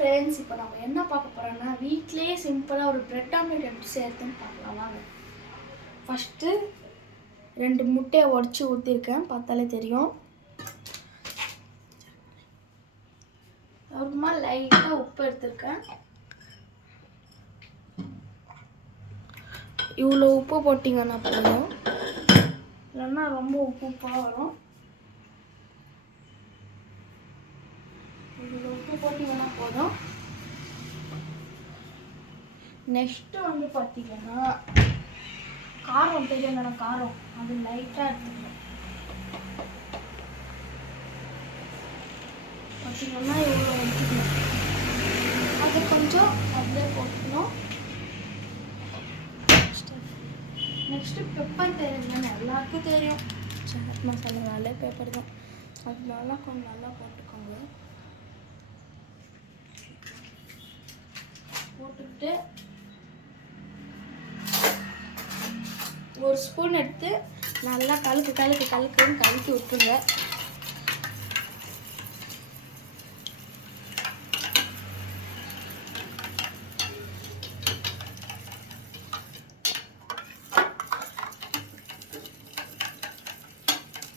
Friends, இப்போ நம்ம என்ன பார்க்க போகிறோம்னா வீட்டிலேயே சிம்பிளாக ஒரு பிரெட் ஆம்லெட் எப்படி செய்யறதுன்னு பார்க்கலாம் வாங்க. ஃபஸ்ட்டு 2 முட்டையை உடச்சி ஊற்றிருக்கேன், பார்த்தாலே தெரியும். அப்புறமா லைட்டாக உப்பு எடுத்திருக்கேன். இவ்வளோ உப்பு போட்டிங்கன்னா போதும், இல்லைன்னா ரொம்ப உப்பாக வரும். இவ்வளோ உப்பு போட்டிங்கன்னா போதும். நெக்ஸ்ட்டு வந்து பார்த்தீங்கன்னா காரம் தெரியும், காரம் அது லைட்டாக எடுத்துக்கணும். பார்த்தீங்கன்னா இவ்வளோ எடுத்துக்கணும். அது கொஞ்சம் அதிலே போட்டுக்கணும். நெக்ஸ்ட்டு பெப்பர் தெரியுங்க, எல்லாருக்கும் தெரியும். சாட் மசாலா வேலை பெப்பர் தான், அதனால கொஞ்சம் நல்லா போட்டுக்கோங்க. போட்டுக்கிட்டு 1 ஸ்பூன் எடுத்து நல்லா கலக்குன்னு கலக்கி விட்டுருங்க.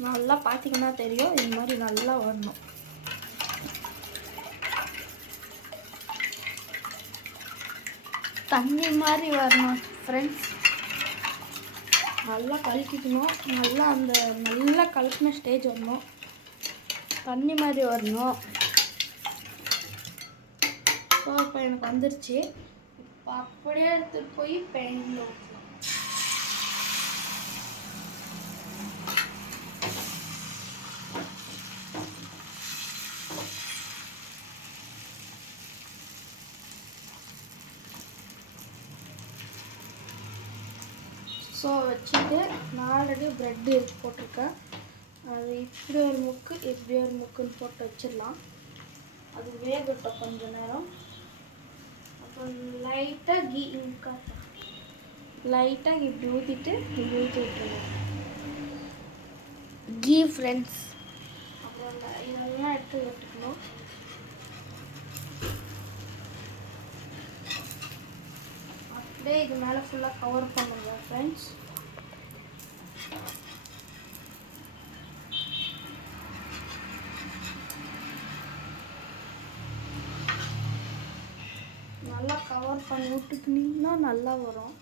நல்லா பார்த்தீங்கன்னா தெரியும், இது மாதிரி நல்லா வரணும். தண்ணி மாதிரி வரணும் ஃப்ரெண்ட்ஸ். நல்லா கலக்கிக்கணும். நல்லா கலக்கின ஸ்டேஜ் வரணும், தண்ணி மாதிரி வரணும். ஸோ இப்போ எனக்கு வந்துருச்சு. இப்போ அப்படியே எடுத்துகிட்டு போய் பேனில் ஊற்றலாம். ஸோ வச்சுட்டு நான் ஆல்ரெடி ப்ரெட்டு போட்டிருக்கேன். அது இப்படி ஒரு முக்குன்னு போட்டு வச்சிடலாம். அது வேகட்டும் கொஞ்ச நேரம். அப்புறம் லைட்டாக இப்படி ஊற்றிட்டு இப்படி ஊற்றி விட்டுருவோம் கீ ஃப்ரெண்ட்ஸ். அப்புறம் இதெல்லாம் எடுத்து விட்டுக்கணும். அப்படியே இது மேலே ஃபுல்லாக கவர் பண்ணுங்க ஃப்ரெண்ட்ஸ். நல்லா கவர் பண்ணி விட்டுக்கிட்டிங்கன்னா நல்லா வரும்.